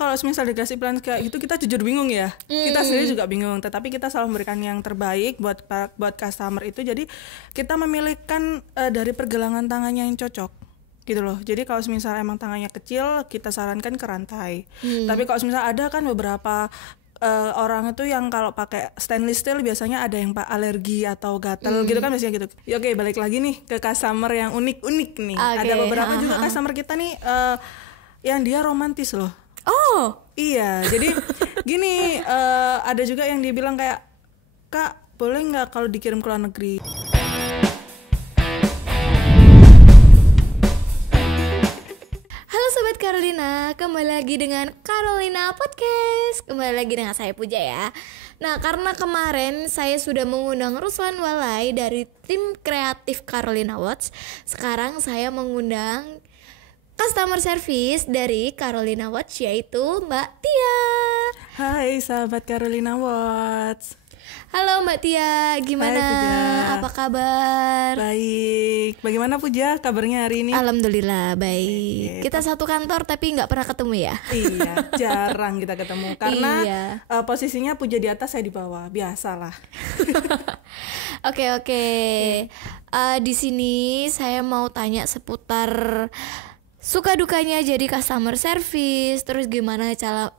kalau misal dikasih plan kayak gitu kita jujur bingung ya. Kita sendiri juga bingung, tetapi kita selalu memberikan yang terbaik buat customer itu. Jadi kita memilihkan dari pergelangan tangannya yang cocok gitu loh. Jadi kalau misal emang tangannya kecil, kita sarankan ke rantai. Tapi kalau misal ada kan beberapa orang itu yang kalau pakai stainless steel biasanya ada yang alergi atau gatel gitu kan biasanya gitu. Ya, oke, balik lagi nih ke customer yang unik-unik nih. Ada beberapa juga customer kita nih yang dia romantis loh. Oh Iya, jadi gini, ada juga yang dia bilang kayak, Kak boleh nggak kalau dikirim ke luar negeri? halo Sobat Carolina, kembali lagi dengan Carolina Podcast. Kembali lagi dengan saya Puja ya. Nah, karena kemarin saya sudah mengundang Ruslan Walai dari tim kreatif Carolina Watch, sekarang saya mengundang customer service dari Carolina Watch, yaitu Mbak Tia. Hai sahabat Carolina Watch. Halo Mbak Tia, gimana? Hai, Puja. Apa kabar? Baik, bagaimana Puja kabarnya hari ini? Alhamdulillah baik. Kita satu kantor tapi nggak pernah ketemu ya? Iya, jarang kita ketemu karena Iya. posisinya Puja di atas, saya di bawah, biasalah. Oke. Di sini saya mau tanya seputar suka dukanya jadi customer service, terus gimana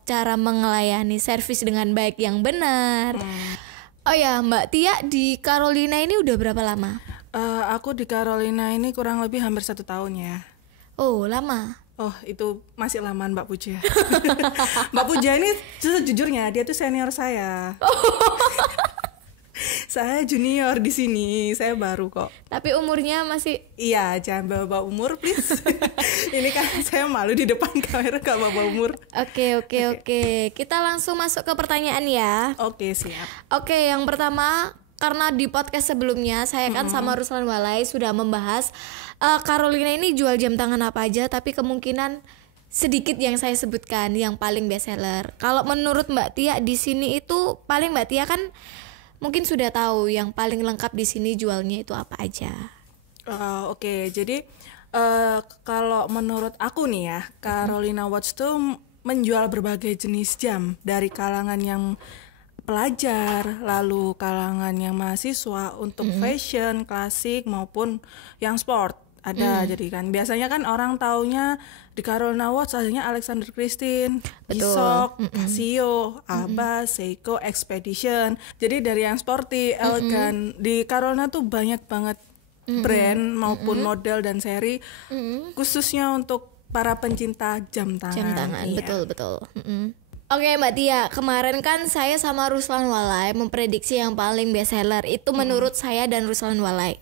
cara mengelayani service dengan baik yang benar. Oh ya, Mbak Tia di Carolina ini udah berapa lama? Aku di Carolina ini kurang lebih hampir 1 tahun ya. Oh, lama. Oh, itu masih lama Mbak Puja. Mbak Puja ini sejujurnya dia tuh senior saya. Saya junior di sini, saya baru kok. Tapi umurnya masih... Iya, jangan bawa-bawa umur please. Ini kan saya malu di depan kamera kalau bawa umur. Oke. Kita langsung masuk ke pertanyaan ya. Oke, siap. Oke, yang pertama, karena di podcast sebelumnya saya kan sama Ruslan Walai sudah membahas Carolina ini jual jam tangan apa aja, tapi kemungkinan sedikit yang saya sebutkan yang paling best seller. Kalau menurut Mbak Tia di sini itu paling Mbak Tia kan mungkin sudah tahu yang paling lengkap di sini jualnya itu apa aja. Oke, jadi kalau menurut aku nih ya, Carolina Watch tuh menjual berbagai jenis jam dari kalangan yang pelajar, lalu kalangan yang mahasiswa untuk fashion, klasik maupun yang sport. Ada jadi kan biasanya kan orang taunya di Carolina Watch adanya Alexander Christine, Gisok, Casio, Alba, Seiko, Expedition. Jadi dari yang sporty, elegan, di Carolina tuh banyak banget brand maupun model dan seri khususnya untuk para pencinta jam tangan. Jam tangan, Iya. betul. Oke Mbak Tia, kemarin kan saya sama Ruslan Walai memprediksi yang paling best seller itu menurut saya dan Ruslan Walai.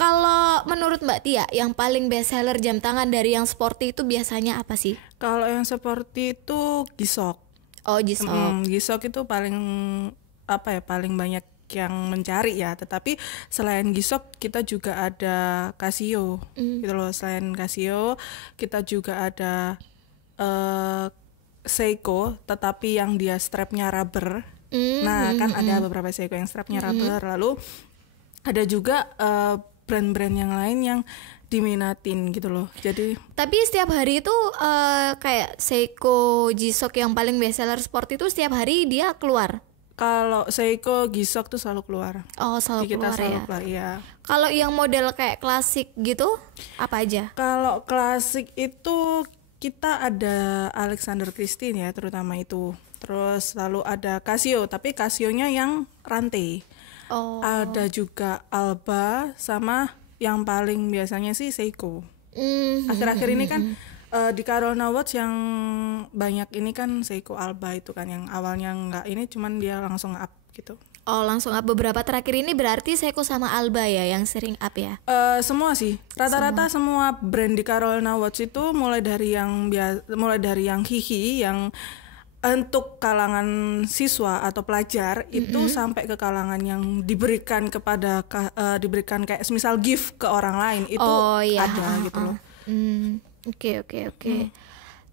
Kalau menurut Mbak Tia, yang paling best seller jam tangan dari yang sporty itu biasanya apa sih? Kalau yang seperti itu Gisok. Oh, Gisok. Gisok itu paling paling banyak yang mencari ya. Tetapi selain Gisok kita juga ada Casio gitu loh. Selain Casio kita juga ada Seiko, tetapi yang dia strapnya rubber. Nah kan ada beberapa Seiko yang strapnya rubber. Lalu ada juga brand-brand yang lain yang diminatin gitu loh. Jadi Tapi setiap hari itu kayak Seiko, Gisok yang paling best seller sport itu setiap hari dia keluar. kalau Seiko, Gisok tuh selalu keluar. Oh, selalu Di kita keluar selalu ya. keluar, iya. Kalau yang model kayak klasik gitu apa aja? Kalau klasik itu kita ada Alexander Christine ya terutama itu. Terus lalu ada Casio, tapi Casionya yang rantai. Oh. Ada juga Alba sama yang paling biasanya sih Seiko. Akhir-akhir ini kan di Carolina Watch yang banyak ini kan Seiko Alba itu kan yang awalnya nggak ini cuman dia langsung up gitu. Oh, langsung up. Beberapa terakhir ini berarti Seiko sama Alba ya yang sering up ya. Semua sih rata-rata semua brand di Carolina Watch itu mulai dari yang hihi yang untuk kalangan siswa atau pelajar itu sampai ke kalangan yang diberikan diberikan kayak misal gift ke orang lain itu ada gitu loh. Oke.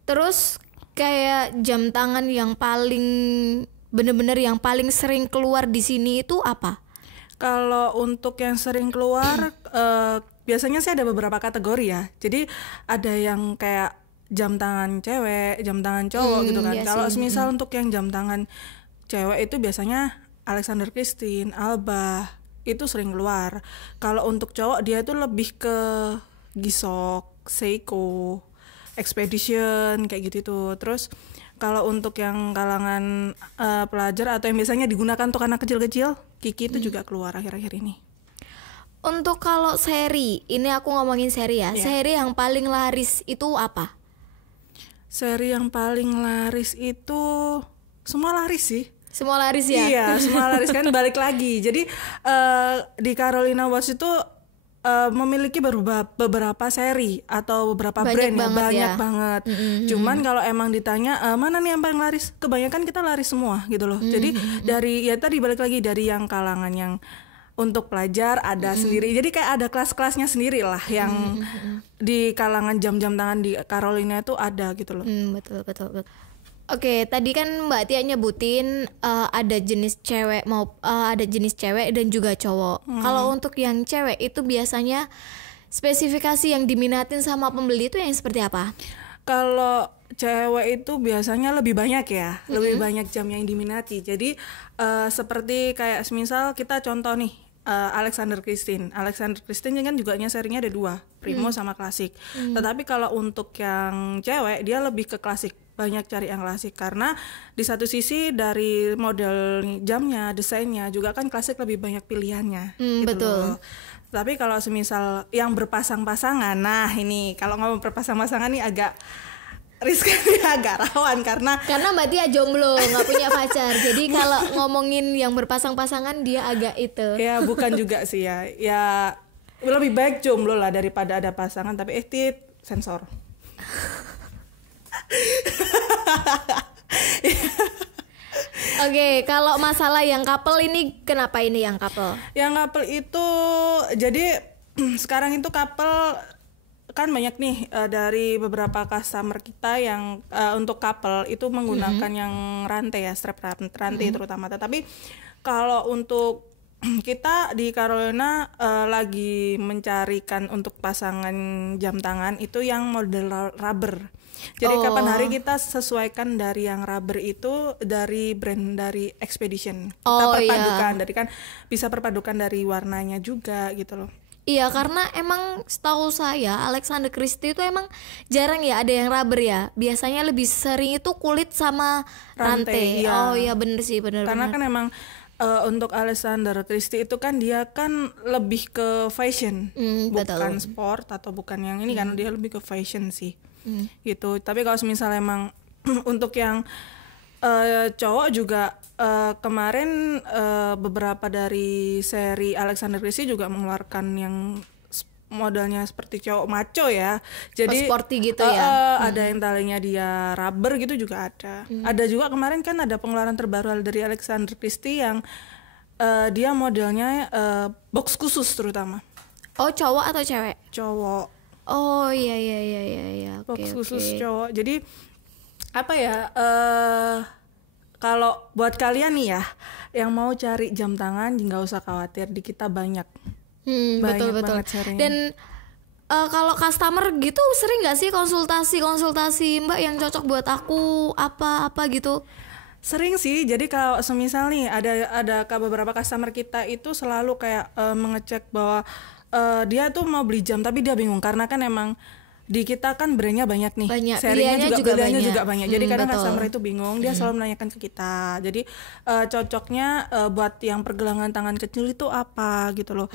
Terus kayak jam tangan yang paling bener-bener yang paling sering keluar di sini itu apa? Kalau untuk yang sering keluar biasanya sih ada beberapa kategori ya. Jadi ada yang kayak jam tangan cewek, jam tangan cowok gitu kan. Iya Kalau sih. misal untuk yang jam tangan cewek itu biasanya Alexander Christine, Alba itu sering keluar. Kalau untuk cowok dia tuh lebih ke Gisok, Seiko, Expedition kayak gitu tuh. Terus kalau untuk yang kalangan pelajar atau yang biasanya digunakan untuk anak kecil-kecil, Kiki itu juga keluar akhir-akhir ini. Untuk kalau seri, ini aku ngomongin seri ya. Iya. Seri yang paling laris itu apa? Seri yang paling laris itu semua laris sih. Semua laris ya? Iya, semua laris kan balik lagi. Jadi di Carolina Watch itu memiliki beberapa seri atau beberapa Banyak brand banget banyak ya. banget. Cuman kalau emang ditanya mana nih yang paling laris, kebanyakan kita laris semua gitu loh. Jadi dari ya tadi balik lagi dari yang kalangan yang untuk pelajar ada sendiri. Jadi kayak ada kelas-kelasnya sendiri lah yang di kalangan jam-jam tangan di Carolina itu ada gitu loh. Betul. Oke, tadi kan Mbak Tia nyebutin ada jenis cewek ada jenis cewek dan juga cowok. Kalau untuk yang cewek itu biasanya spesifikasi yang diminatin sama pembeli itu yang seperti apa? Kalau cewek itu biasanya lebih banyak ya, lebih banyak jam yang diminati. Jadi seperti kayak semisal kita contoh nih Alexander Christine kan juga serinya ada 2, Primo sama klasik. Tetapi kalau untuk yang cewek dia lebih ke klasik, banyak cari yang klasik karena di satu sisi dari model jamnya, desainnya juga kan klasik lebih banyak pilihannya. Gitu Betul. loh. Tapi kalau semisal yang berpasang-pasangan, nah ini kalau ngomong berpasang-pasangan nih agak riskan ya, agak rawan karena Mbak Tia jomblo, nggak punya pacar. Jadi kalau ngomongin yang berpasang-pasangan dia agak itu. ya bukan juga sih ya lebih baik jomblo lah daripada ada pasangan tapi sensor. Oke, kalau masalah yang couple ini kenapa ini yang couple? Yang couple itu jadi sekarang itu couple kan banyak nih dari beberapa customer kita yang untuk couple itu menggunakan yang rantai ya, strap rantai terutama. Tetapi kalau untuk kita di Carolina lagi mencarikan untuk pasangan jam tangan itu yang model rubber. Jadi kapan hari kita sesuaikan dari yang rubber itu dari brand dari Expedition. Kita perpadukan dari kan bisa perpadukan dari warnanya juga gitu loh. Iya, karena emang setahu saya Alexander Christie itu emang jarang ya ada yang rubber ya. Biasanya lebih sering itu kulit sama rantai. Iya. Oh iya bener sih, bener. Karena kan emang untuk Alexander Christie itu kan dia kan lebih ke fashion, bukan sport atau bukan yang ini kan dia lebih ke fashion sih, gitu. Tapi kalau misalnya emang untuk yang cowok juga kemarin beberapa dari seri Alexander Christie juga mengeluarkan yang modelnya seperti cowok maco ya. Jadi sporty gitu ya. ada yang talinya dia rubber gitu juga ada. Ada juga kemarin kan ada pengeluaran terbaru dari Alexander Christie yang dia modelnya box khusus terutama. Oh, cowok atau cewek? Cowok. Oh iya. Box khusus cowok. Jadi apa ya? Kalau buat kalian nih ya yang mau cari jam tangan nggak usah khawatir, di kita banyak. Betul. Dan kalau customer gitu sering nggak sih konsultasi Mbak yang cocok buat aku apa gitu? Sering sih. Jadi kalau semisal nih ada beberapa customer kita itu selalu kayak mengecek bahwa dia tuh mau beli jam tapi dia bingung karena kan emang di kita kan brandnya banyak nih, serinya juga banyak. Jadi kadang customer itu bingung, dia selalu menanyakan ke kita. Jadi cocoknya buat yang pergelangan tangan kecil itu apa gitu loh.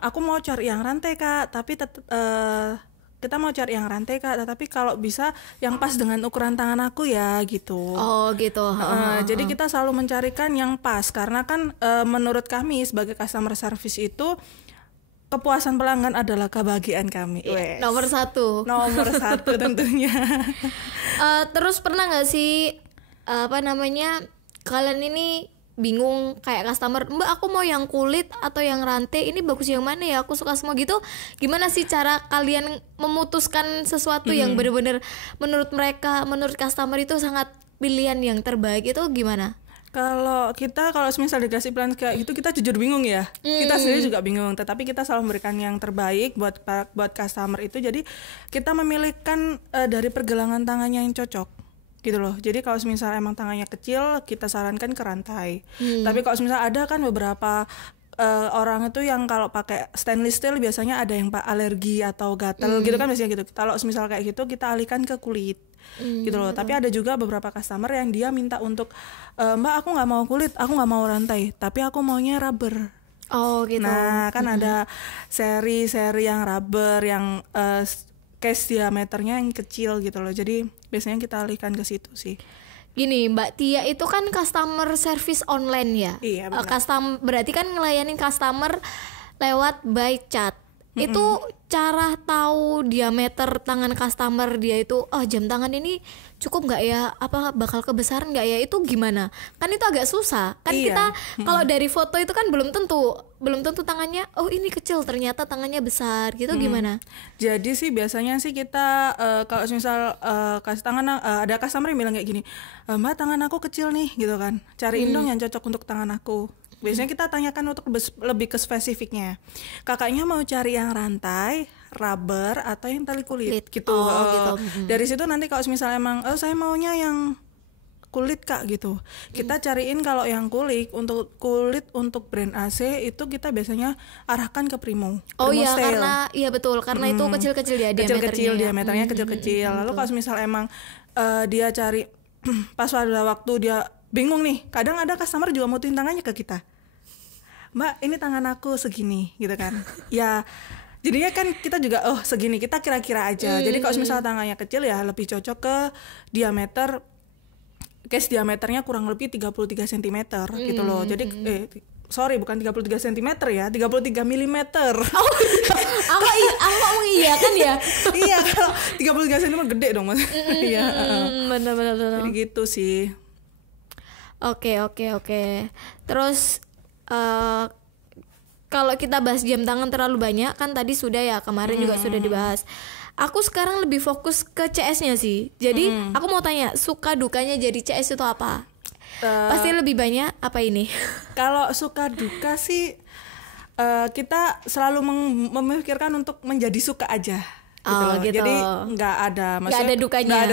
Aku mau cari yang rantai Kak, tapi tapi kalau bisa yang pas dengan ukuran tangan aku ya gitu. Oh gitu. Jadi kita selalu mencarikan yang pas karena kan menurut kami sebagai customer service itu kepuasan pelanggan adalah kebahagiaan kami. Nomor satu tentunya. Terus pernah nggak sih kalian ini bingung kayak customer, Mbak aku mau yang kulit atau yang rantai, ini bagus yang mana ya, aku suka semua gitu. Gimana sih cara kalian memutuskan sesuatu yang benar-benar menurut customer itu sangat pilihan yang terbaik, itu gimana? Kalau misal dikasih plan kayak gitu, kita jujur bingung ya. Kita sendiri juga bingung. Tetapi kita selalu memberikan yang terbaik buat customer itu. Jadi kita memilihkan dari pergelangan tangannya yang cocok, gitu loh. Jadi kalau misal emang tangannya kecil, kita sarankan ke rantai. Tapi kalau misal ada kan beberapa orang itu yang kalau pakai stainless steel biasanya ada yang alergi atau gatal gitu kan biasanya gitu. Kalau misal kayak gitu kita alihkan ke kulit. Gitu loh. Tapi ada juga beberapa customer yang dia minta untuk Mbak, aku nggak mau kulit, aku nggak mau rantai, tapi aku maunya rubber. Oh gitu. Nah kan ada seri-seri yang rubber yang case diameternya yang kecil gitu loh. Jadi biasanya kita alihkan ke situ sih. Gini, Mbak Tia itu kan customer service online ya. Iya benar. Berarti kan ngelayanin customer lewat by chat. Itu cara tahu diameter tangan customer dia itu, oh jam tangan ini cukup nggak ya, apa bakal kebesaran nggak ya, itu gimana? Kan itu agak susah kan. Iya. Kita kalau dari foto itu kan belum tentu tangannya, oh ini kecil ternyata tangannya besar gitu. Gimana? Jadi sih biasanya sih kita kalau misal kasih tangan ada customer yang bilang kayak gini, Mbak tangan aku kecil nih gitu kan, cariin dong yang cocok untuk tangan aku. Biasanya kita tanyakan untuk lebih ke spesifiknya. Kakaknya mau cari yang rantai, rubber atau yang tali kulit gitu. Gitu. Dari situ nanti kalau misalnya emang saya maunya yang kulit Kak gitu. Kita cariin kalau yang kulit untuk brand AC itu kita biasanya arahkan ke Primo. Oh Primo iya, Style. karena iya betul, karena itu kecil-kecil ya diameternya. Diameternya kecil-kecil. Lalu kalau misal emang dia cari pas pada waktu dia bingung nih, kadang ada customer juga mutuin tangannya ke kita, Mbak ini tangan aku segini gitu kan. Ya jadinya kan kita juga segini, kita kira-kira aja. Jadi kalau misalnya tangannya kecil ya lebih cocok ke diameter, case diameternya kurang lebih 33 cm gitu loh. Jadi bukan 33 cm ya, 33 mm. Oh, aku iya kan ya. Iya, kalau 33 cm gede dong Mas. Iya, benar. Jadi gitu sih. Oke. Terus kalau kita bahas jam tangan terlalu banyak kan tadi sudah ya, kemarin juga sudah dibahas. Aku sekarang lebih fokus ke CS-nya sih. Jadi aku mau tanya, suka dukanya jadi CS itu apa? Pasti lebih banyak apa ini? Kalau suka duka sih kita selalu memikirkan untuk menjadi suka aja. Gitu. Jadi nggak ada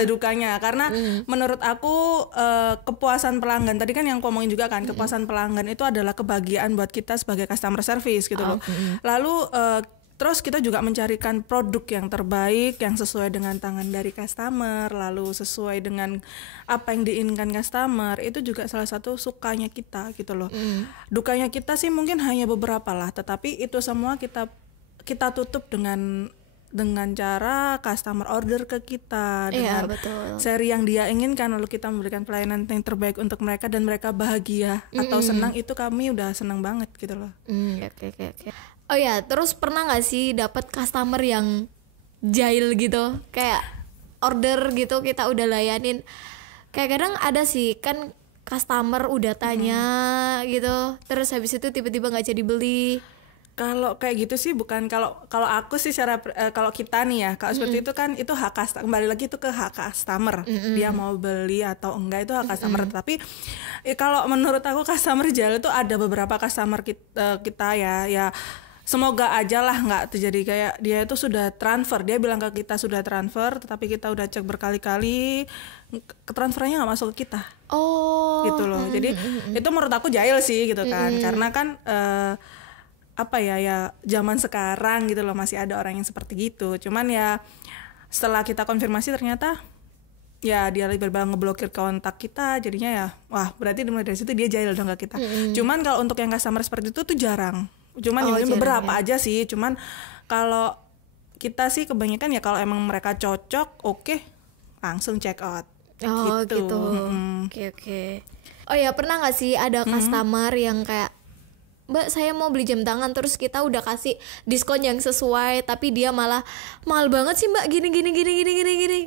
dukanya karena menurut aku kepuasan pelanggan tadi kan yang ngomongin juga kan, kepuasan pelanggan itu adalah kebahagiaan buat kita sebagai customer service gitu loh. Lalu terus kita juga mencarikan produk yang terbaik yang sesuai dengan tangan dari customer, lalu sesuai dengan apa yang diinginkan customer. Itu juga salah satu sukanya kita gitu loh. Dukanya kita sih mungkin hanya beberapa lah, tetapi itu semua kita tutup dengan cara customer order ke kita dengan seri yang dia inginkan, lalu kita memberikan pelayanan yang terbaik untuk mereka dan mereka bahagia atau senang, itu kami udah senang banget gitu loh. Oke. Oh ya, terus pernah nggak sih dapat customer yang jahil gitu, kayak order gitu kita udah layanin, kayak kadang ada sih kan customer udah tanya gitu, terus habis itu tiba-tiba nggak jadi beli. Kalau kayak gitu sih bukan, kalau aku sih kalau kita nih ya, kalau seperti itu kan itu hak customer, kembali lagi itu ke hak customer, dia mau beli atau enggak itu hak customer. Tapi kalau menurut aku customer jahil itu ada beberapa customer kita ya semoga aja lah nggak terjadi kayak dia itu sudah transfer, dia bilang ke kita sudah transfer, tetapi kita udah cek berkali-kali transfernya nggak masuk ke kita. Gitu loh. Jadi itu menurut aku jahil sih gitu kan, karena kan apa ya zaman sekarang gitu loh masih ada orang yang seperti gitu. Cuman ya setelah kita konfirmasi ternyata ya dia lebih banget ngeblokir kontak kita, jadinya ya wah berarti mulai dari situ dia jahil dong ke kita. Cuman kalau untuk yang customer seperti itu tuh jarang. Cuman beberapa aja sih. Cuman kalau kita sih kebanyakan ya kalau emang mereka cocok, oke, langsung check out. Gitu. Oke. Oh ya, pernah nggak sih ada customer yang kayak, Mbak saya mau beli jam tangan, terus kita udah kasih diskon yang sesuai tapi dia malah mahal banget sih Mbak, gini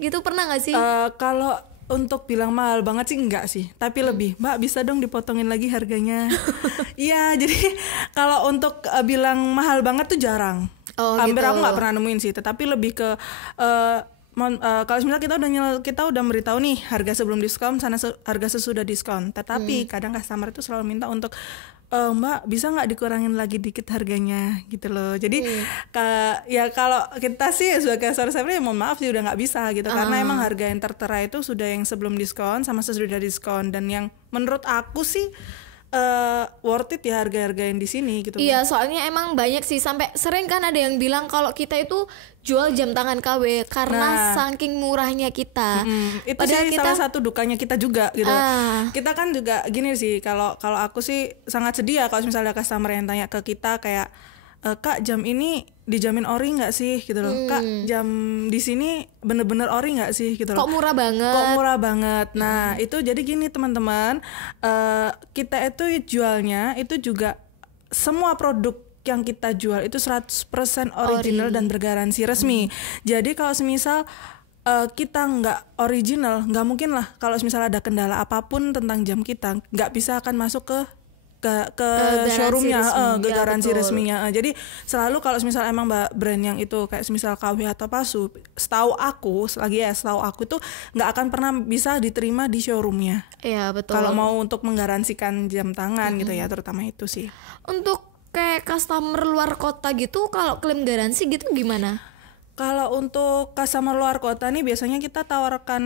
gitu, pernah nggak sih? Kalau untuk bilang mahal banget sih enggak sih, tapi lebih Mbak bisa dong dipotongin lagi harganya. Iya, jadi kalau untuk bilang mahal banget tuh jarang. Hampir aku nggak pernah nemuin sih, tetapi lebih ke kalau misalnya kita udah memberitahu nih harga sebelum diskon sana harga sesudah diskon, tetapi kadang customer itu selalu minta untuk Mbak bisa nggak dikurangin lagi dikit harganya gitu loh. Jadi ya kalau kita sih sebagai customer service ya mohon maaf sih udah nggak bisa gitu, karena emang harga yang tertera itu sudah yang sebelum diskon sama sesudah diskon, dan yang menurut aku sih worth it ya harga-harga yang di sini gitu. Iya, soalnya emang banyak sih, sampai sering kan ada yang bilang kalau kita itu jual jam tangan KW karena saking murahnya kita. Itu Padahal sih salah satu dukanya kita juga gitu. Kita kan juga gini sih, kalau aku sih sangat sedih ya kalau misalnya customer yang tanya ke kita kayak Kak jam ini dijamin ori nggak sih gitu loh. Kak jam di sini bener-bener ori nggak sih gitu loh. Kok murah banget. Nah itu jadi gini teman-teman, kita itu jualnya itu juga semua produk yang kita jual itu 100% original dan bergaransi resmi. Jadi kalau semisal kita nggak original, nggak mungkin lah kalau misalnya ada kendala apapun tentang jam kita nggak bisa akan masuk ke showroomnya, ke garansi resminya. Jadi selalu kalau misalnya emang brand yang itu kayak misal KW atau Pasu, setahu aku itu nggak akan pernah bisa diterima di showroomnya. Iya betul. Kalau mau untuk menggaransikan jam tangan gitu ya, terutama itu sih. Untuk kayak customer luar kota gitu, kalau klaim garansi gitu gimana? Kalau untuk customer luar kota nih biasanya kita tawarkan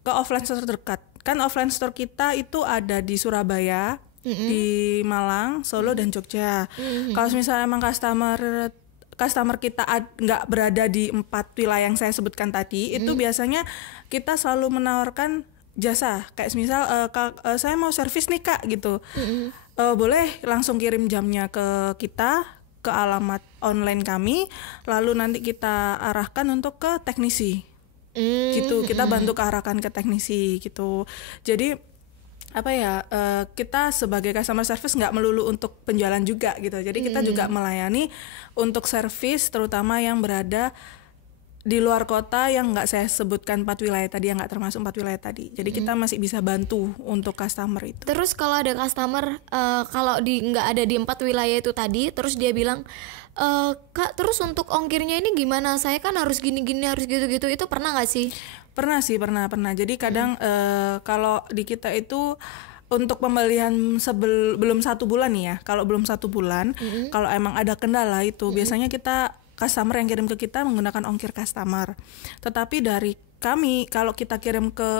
ke offline store terdekat. Kan offline store kita itu ada di Surabaya, di Malang, Solo dan Jogja. Kalau misalnya emang customer kita nggak berada di 4 wilayah yang saya sebutkan tadi, itu biasanya kita selalu menawarkan jasa. Kayak misal saya mau servis nih Kak gitu. Boleh langsung kirim jamnya ke kita, ke alamat online kami, lalu nanti kita arahkan untuk ke teknisi. Gitu, kita bantu arahkan ke teknisi gitu. Jadi kita sebagai customer service nggak melulu untuk penjualan juga gitu. Jadi kita juga melayani untuk service terutama yang berada di luar kota yang nggak saya sebutkan 4 wilayah tadi, yang nggak termasuk 4 wilayah tadi. Jadi kita masih bisa bantu untuk customer itu. Terus kalau ada customer kalau nggak ada di 4 wilayah itu tadi, terus dia bilang Kak, terus untuk ongkirnya ini gimana? Saya kan harus gini-gini, harus gitu-gitu. Itu pernah nggak sih? Pernah. Jadi kadang kalau di kita itu untuk pembelian belum 1 bulan nih ya. Kalau belum 1 bulan, kalau emang ada kendala itu biasanya customer yang kirim ke kita menggunakan ongkir customer. Tetapi dari kami kalau kita kirim ke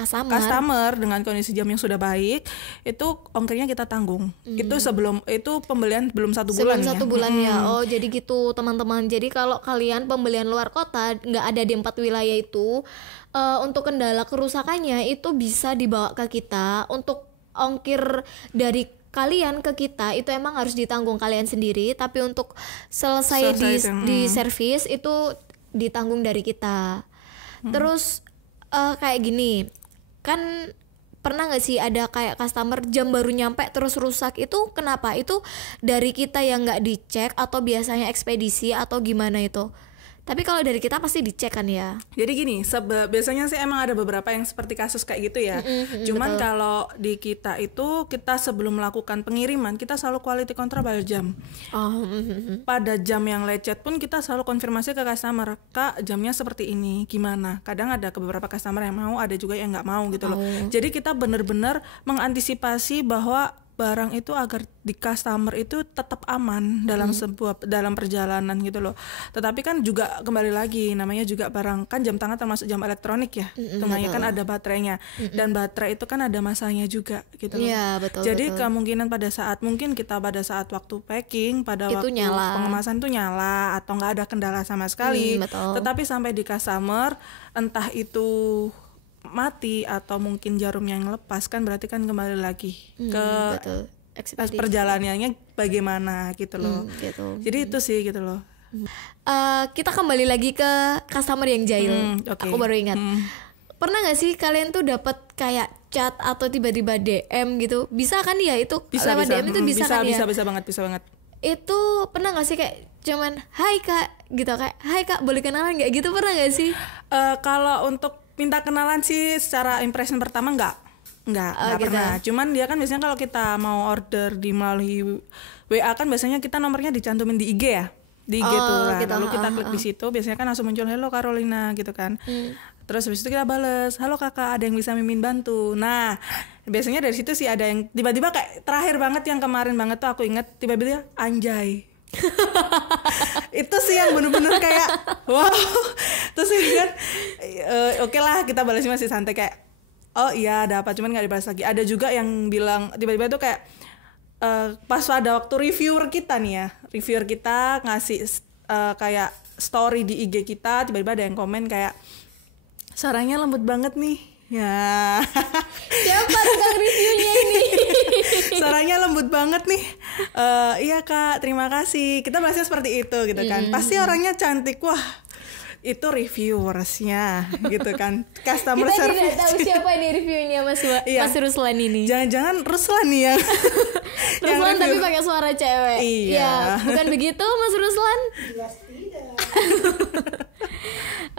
customer dengan kondisi jam yang sudah baik, itu ongkirnya kita tanggung. Itu pembelian belum 1 bulan ya. 1 bulan ya. Oh, jadi gitu teman-teman. Jadi kalau kalian pembelian luar kota nggak ada di 4 wilayah itu, untuk kendala kerusakannya itu bisa dibawa ke kita. Untuk ongkir dari kalian ke kita itu emang harus ditanggung kalian sendiri, tapi untuk selesai di servis itu ditanggung dari kita. Terus kayak gini, kan pernah nggak sih ada kayak customer jam baru nyampe terus rusak, itu kenapa? Itu dari kita yang nggak dicek atau biasanya ekspedisi atau gimana itu? Tapi kalau dari kita pasti dicek kan ya. Jadi gini, biasanya sih emang ada beberapa yang seperti kasus kayak gitu ya. Cuman betul. Kalau di kita itu, kita sebelum melakukan pengiriman, kita selalu quality control pada jam. Pada jam yang lecet pun kita selalu konfirmasi ke customer, Kak jamnya seperti ini, gimana? Kadang ada beberapa customer yang mau, ada juga yang nggak mau gitu loh. Jadi kita benar-benar mengantisipasi bahwa barang itu agar di customer itu tetap aman dalam perjalanan gitu loh. Tetapi kan juga kembali lagi, namanya juga barang kan jam tangan termasuk jam elektronik ya. Namanya kan ada baterainya, dan baterai itu kan ada masanya juga gitu loh. Ya, betul, jadi kemungkinan pada saat waktu packing, pada itu waktu pengemasan tuh nyala atau nggak ada kendala sama sekali. Tetapi sampai di customer entah itu mati atau mungkin jarumnya yang lepas, kan berarti kan kembali lagi ke perjalanannya bagaimana gitu loh. Jadi itu sih gitu loh. Kita kembali lagi ke customer yang jahil. Aku baru ingat. Pernah nggak sih kalian tuh dapat kayak chat atau tiba-tiba DM gitu? Bisa kan ya itu? Lewat DM itu bisa kan ya? Bisa banget. Itu pernah nggak sih kayak cuman Hai Kak gitu, kayak Hai Kak boleh kenalan nggak gitu, pernah nggak sih? Kalau untuk minta kenalan sih secara impression pertama nggak gitu. Pernah. Cuman dia kan biasanya kalau kita mau order di melalui WA kan biasanya kita nomornya dicantumin di IG ya. di IG tuh lah. gitu. Lalu kita klik di situ, biasanya kan langsung muncul hello Carolina gitu kan. Terus habis itu kita bales, halo kakak, ada yang bisa Mimin bantu. Nah, biasanya dari situ sih ada yang tiba-tiba kayak terakhir banget yang kemarin banget tuh aku inget, tiba-tiba anjay. Itu sih yang bener-bener kayak wow. Terus kan oke lah, kita balasnya masih santai kayak oh iya ada apa, cuman nggak dibalas lagi. Ada juga yang bilang tiba-tiba tuh kayak pas ada waktu reviewer kita nih ya, reviewer kita ngasih kayak story di IG kita, tiba-tiba ada yang komen kayak suaranya lembut banget nih ya. Siapa tukang reviewnya ini? Suaranya lembut banget nih. Iya kak, terima kasih. Kita bahasnya seperti itu gitu kan. Pasti orangnya cantik. Wah, itu reviewersnya gitu kan. Customer Kita service. tidak tahu siapa ini reviewnya Mas Ruslan ini. Jangan-jangan Ruslan nih ya. Ruslan tapi pakai suara cewek. Iya. Ya, bukan begitu Mas Ruslan? Jelas tidak.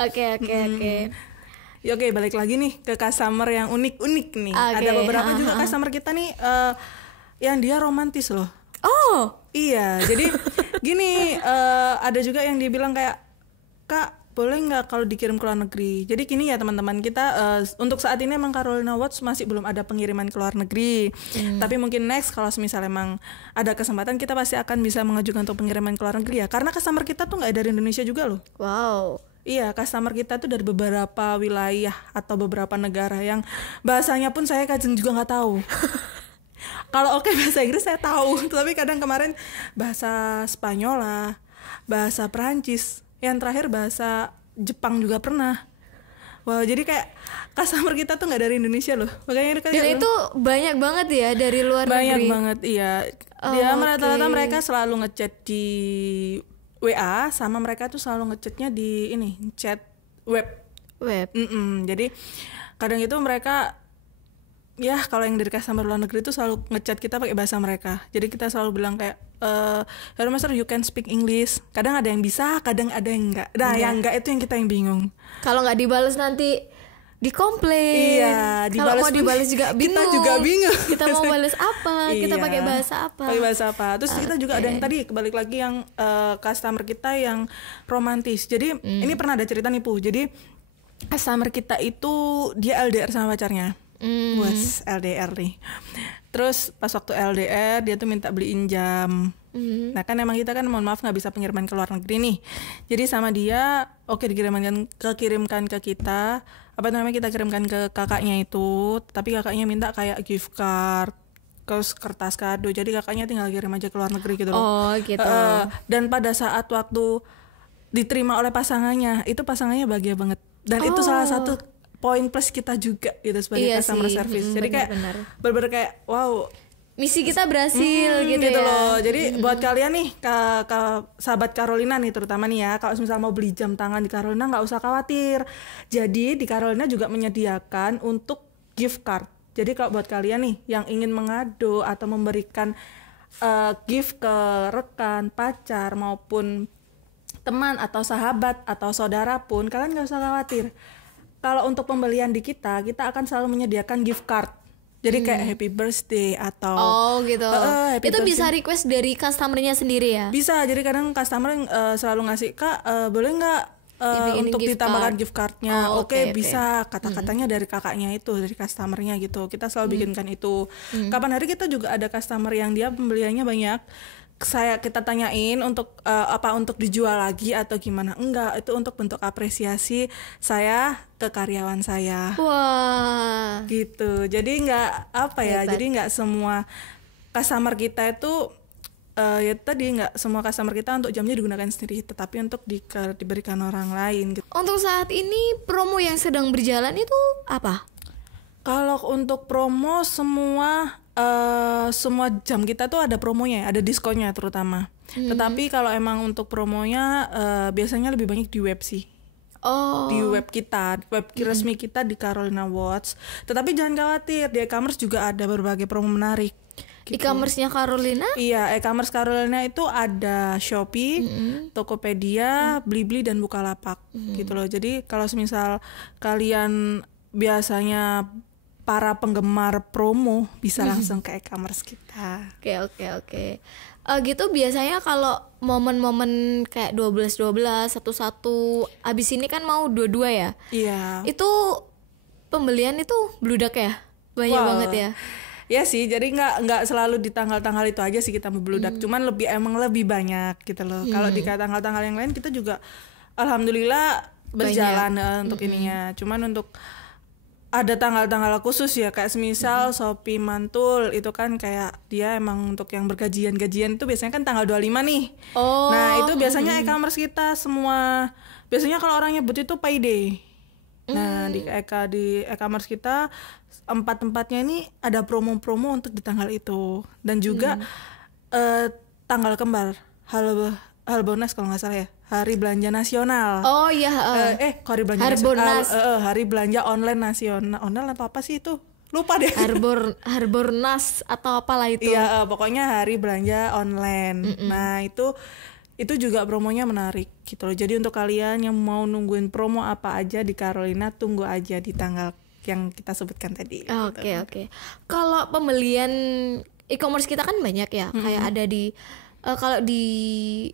Oke. Ya, oke, balik lagi nih ke customer yang unik-unik nih. Ada beberapa juga customer kita nih yang dia romantis loh. Oh, Iya, jadi gini, ada juga yang dia bilang kayak, Kak, boleh nggak kalau dikirim ke luar negeri? Jadi gini ya teman-teman, kita untuk saat ini emang Carolina Watch masih belum ada pengiriman ke luar negeri. Tapi mungkin next kalau misalnya emang ada kesempatan, kita pasti akan bisa mengajukan untuk pengiriman ke luar negeri ya. Karena customer kita tuh nggak dari Indonesia juga loh. wow. Iya, customer kita tuh dari beberapa wilayah atau beberapa negara yang bahasanya pun saya kadang juga nggak tahu. Kalau bahasa Inggris saya tahu, tapi kadang kemarin bahasa Spanyol lah, bahasa Perancis, yang terakhir bahasa Jepang juga pernah. Wah, jadi kayak customer kita tuh nggak dari Indonesia loh. Makanya Dan itu banyak banget ya dari luar banyak negeri. banget, iya. Dia rata-rata mereka selalu ngechat di WA, sama mereka tuh selalu ngechatnya di ini, chat web. Jadi kadang itu mereka ya kalau yang dari customer luar negeri itu selalu ngechat kita pakai bahasa mereka. Jadi kita selalu bilang kayak hello master, you can speak English. Kadang ada yang bisa, kadang ada yang enggak. Nah, yang enggak itu yang kita yang bingung. Kalau nggak dibalas nanti dikomplain. Iya, kalau mau dibalas juga bingung. Kita juga bingung. Kita mau balas apa? Kita Iya, pakai bahasa apa? Pakai bahasa apa? Terus kita juga ada yang tadi kebalik lagi yang customer kita yang romantis. Jadi ini pernah ada cerita nih Pu. Jadi customer kita itu dia LDR sama pacarnya. Was LDR nih. Terus pas waktu LDR dia tuh minta beliin jam. Nah kan emang kita kan mohon maaf nggak bisa pengiriman ke luar negeri nih. Jadi sama dia oke dikirimkan ke kita. Apa namanya, kita kirimkan ke kakaknya itu. Tapi kakaknya minta kayak gift card, terus kertas kado. Jadi kakaknya tinggal kirim aja ke luar negeri gitu loh. Oh gitu. Dan pada saat waktu diterima oleh pasangannya, itu pasangannya bahagia banget. Dan itu salah satu poin plus kita juga gitu sebagai customer service. Jadi kayak bener-bener kayak wow, misi kita berhasil gitu ya. loh. Jadi buat kalian nih ke sahabat Carolina nih terutama nih ya, kalau misalnya mau beli jam tangan di Carolina nggak usah khawatir. Jadi di Carolina juga menyediakan untuk gift card. Jadi kalau buat kalian nih yang ingin mengadu atau memberikan gift ke rekan, pacar maupun teman atau sahabat atau saudara pun, kalian nggak usah khawatir. Kalau untuk pembelian di kita akan selalu menyediakan gift card. Jadi kayak happy birthday atau gitu. Itu bisa request dari customernya sendiri ya? Bisa. Jadi kadang customer selalu ngasih, Kak boleh nggak untuk ditambahkan gift cardnya? Oke, bisa. Kata-katanya dari kakaknya itu, dari customernya gitu. Kita selalu bikinkan itu. Kapan hari kita juga ada customer yang dia pembeliannya banyak. Kita tanyain untuk untuk dijual lagi atau gimana? Enggak, itu untuk bentuk apresiasi saya ke karyawan saya. Wah, Gitu. Jadi nggak jadi nggak semua customer kita itu ya tadi nggak semua customer kita untuk jamnya digunakan sendiri, tetapi untuk diberikan orang lain gitu. Untuk saat ini promo yang sedang berjalan itu apa? Kalau untuk promo semua jam kita tuh ada promonya, ada diskonnya terutama. Tetapi kalau emang untuk promonya biasanya lebih banyak di web sih. Di web kita, web resmi kita di Carolina Watch. Tetapi jangan khawatir, di e-commerce juga ada berbagai promo menarik. Gitu. E-commerce-nya Carolina? Iya, e-commerce Carolina itu ada Shopee, Tokopedia, Blibli dan Bukalapak gitu loh. Jadi kalau misal kalian biasanya para penggemar promo bisa langsung ke e-commerce kita. Oke. Gitu biasanya kalau momen-momen kayak 12-12, 1-1, abis ini kan mau 2-2 ya. Iya. Itu pembelian itu bludak ya? Banyak Wah. banget ya. Ya sih, jadi nggak selalu di tanggal-tanggal itu aja sih kita membludak. Cuman emang lebih banyak gitu loh. Kalau di tanggal-tanggal yang lain kita juga alhamdulillah berjalan untuk ininya. Cuman untuk ada tanggal-tanggal khusus ya, kayak semisal Shopee Mantul itu kan kayak dia emang untuk yang bergajian itu biasanya kan tanggal 25 nih. Oh. Nah, itu biasanya e-commerce kita semua biasanya kalau orang nyebut itu payday. Nah, di e-commerce kita empat-empatnya ini ada promo-promo untuk di tanggal itu, dan juga tanggal kembar, Harbolnas kalau nggak salah ya, Hari Belanja Nasional. Oh iya. Hari Belanja Harbolnas. Hari Belanja Online Nasional. Online apa sih itu? Lupa deh. Harbolnas atau apalah itu. Iya, pokoknya Hari Belanja Online. Nah, itu juga promonya menarik gitu loh. Jadi untuk kalian yang mau nungguin promo apa aja di Carolina, tunggu aja di tanggal yang kita sebutkan tadi. Oke. Kalau pembelian e-commerce kita kan banyak ya, kayak ada di kalau di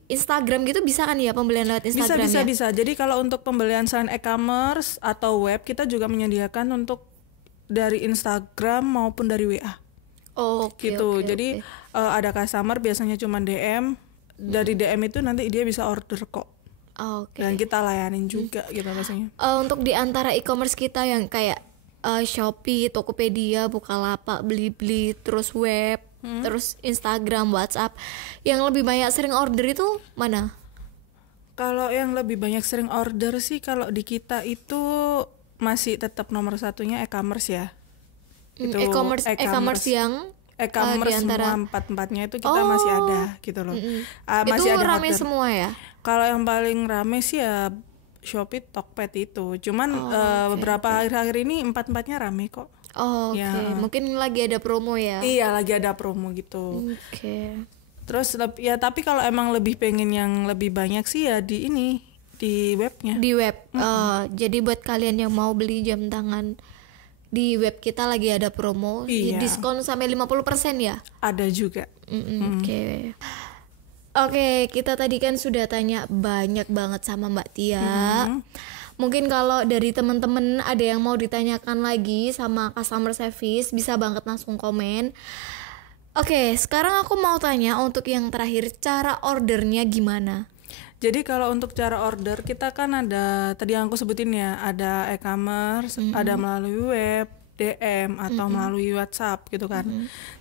Instagram gitu bisa kan ya pembelian lewat Instagram ya? Bisa. Jadi kalau untuk pembelian selain e-commerce atau web, kita juga menyediakan untuk dari Instagram maupun dari WA. Gitu. Jadi ada customer biasanya cuma DM. Dari DM itu nanti dia bisa order kok. Dan kita layanin juga gitu biasanya. Untuk di antara e-commerce kita yang kayak Shopee, Tokopedia, Bukalapak, Blibli, terus web, terus Instagram, WhatsApp, yang lebih banyak sering order itu mana? Kalau yang lebih banyak sering order sih kalau di kita itu masih tetap nomor satunya e-commerce ya. Itu E-commerce yang e-commerce semua empat-empatnya itu kita masih ada gitu loh. Masih itu ada rame order. semua ya? Kalau yang paling rame sih ya Shopee, Tokped itu. Cuman beberapa akhir-akhir ini empat-empatnya rame kok. Mungkin lagi ada promo ya? Iya, lagi ada promo gitu. Terus ya tapi kalau emang lebih pengen yang lebih banyak sih ya di webnya. Di web. Jadi buat kalian yang mau beli jam tangan di web kita lagi ada promo, diskon sampai 50% ya? Ada juga. Oke, kita tadi kan sudah tanya banyak banget sama Mbak Tia. Mungkin kalau dari teman-teman ada yang mau ditanyakan lagi sama customer service, bisa banget langsung komen. Oke, sekarang aku mau tanya untuk yang terakhir, cara ordernya gimana? Jadi kalau untuk cara order kita kan ada tadi yang aku sebutin ya, ada e-commerce, ada melalui web, DM atau melalui WhatsApp gitu kan.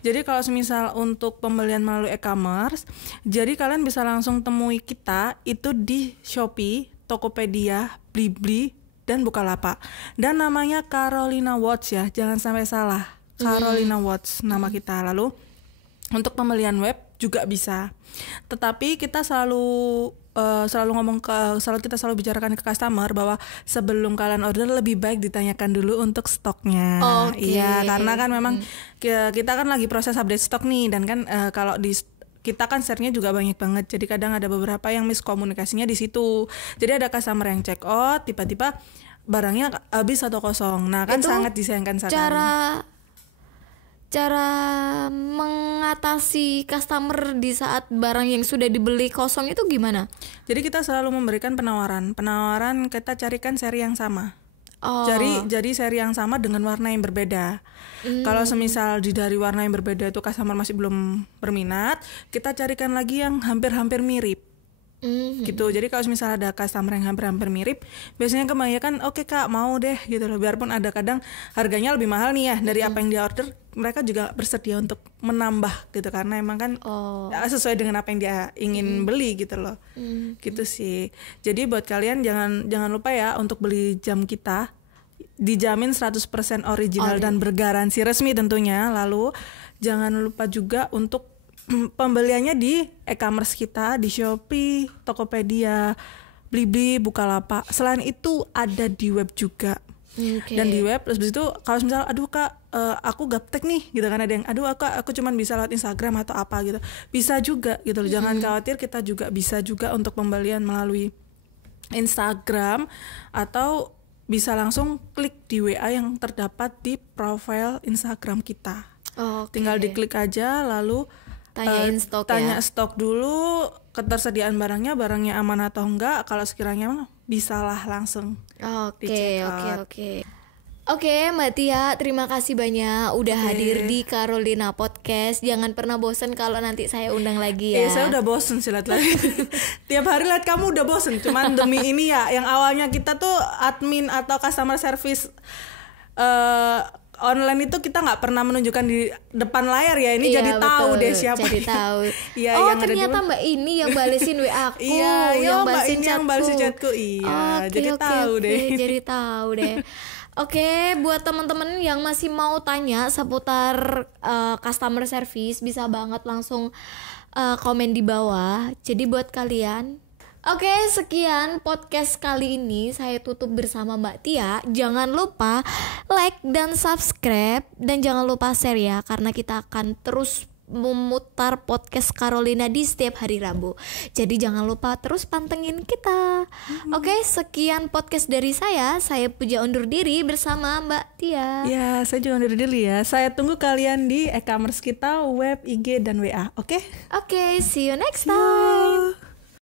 Jadi kalau semisal untuk pembelian melalui e-commerce, jadi kalian bisa langsung temui kita itu di Shopee, Tokopedia, Blibli, dan Bukalapak. Dan namanya Carolina Watch ya, jangan sampai salah. Carolina Watch nama kita. Lalu untuk pembelian web juga bisa. Tetapi kita selalu kita selalu bicarakan ke customer bahwa sebelum kalian order lebih baik ditanyakan dulu untuk stoknya. Iya, karena kan memang kita kan lagi proses update stok nih, dan kan kalau di kita kan share-nya juga banyak banget. Jadi kadang ada beberapa yang miskomunikasinya di situ. Jadi ada customer yang check out tiba-tiba barangnya habis atau kosong. Nah, kan itu sangat disayangkan sekali. Cara mengatasi customer di saat barang yang sudah dibeli kosong itu gimana? Jadi kita selalu memberikan penawaran kita carikan seri yang sama. Jadi seri yang sama dengan warna yang berbeda. Kalau semisal dari warna yang berbeda itu customer masih belum berminat, kita carikan lagi yang hampir-hampir mirip. Gitu. Jadi kalau misalnya ada customer yang hampir-hampir mirip, biasanya kebanyakan oke Kak, mau deh gitu loh. Biarpun ada kadang harganya lebih mahal nih ya dari apa yang dia order, mereka juga bersedia untuk menambah gitu, karena emang kan sesuai dengan apa yang dia ingin beli gitu loh. Gitu sih. Jadi buat kalian jangan lupa ya untuk beli jam kita, dijamin 100% original dan bergaransi resmi tentunya. Lalu jangan lupa juga untuk pembeliannya di e-commerce kita, di Shopee, Tokopedia, Blibli, Bukalapak. Selain itu ada di web juga. Dan di web terus itu kalau misalnya aduh Kak, aku gaptek nih gitu kan, ada yang aduh aku cuman bisa lewat Instagram atau apa gitu. Bisa juga gitu loh. Jangan khawatir, kita juga bisa juga untuk pembelian melalui Instagram, atau bisa langsung klik di WA yang terdapat di profile Instagram kita. Tinggal diklik aja, lalu Tanyain stok tanya ya. stok dulu, ketersediaan barangnya aman atau enggak. Kalau sekiranya bisalah langsung di check out. Oke, Mbak Tia, terima kasih banyak udah Oke. hadir di Carolina Podcast. Jangan pernah bosan kalau nanti saya undang lagi ya. Saya udah bosen sih liat lagi. Tiap hari liat kamu udah bosen. Cuman demi ini ya, yang awalnya kita tuh admin atau customer service online itu kita nggak pernah menunjukkan di depan layar ya. Ini Iya, jadi tahu betul. deh siapa. Jadi tahu. Iya, Oh, yang ada di ternyata mana. Mbak ini yang balesin WA aku, Iya, yang Mbak balesin ini yang balesin chatku. Iya, jadi tahu deh. Jadi tahu deh. Oke, buat teman-teman yang masih mau tanya seputar customer service, bisa banget langsung komen di bawah. Jadi buat kalian, oke, sekian podcast kali ini. Saya tutup bersama Mbak Tia. Jangan lupa like dan subscribe, dan jangan lupa share ya, karena kita akan terus memutar podcast Carolina di setiap hari Rabu. Jadi jangan lupa terus pantengin kita. Oke, sekian podcast dari saya. Saya Puja undur diri bersama Mbak Tia. Ya, saya juga undur diri ya. Saya tunggu kalian di e-commerce kita, web, IG, dan WA. Oke? Oke, see you next time.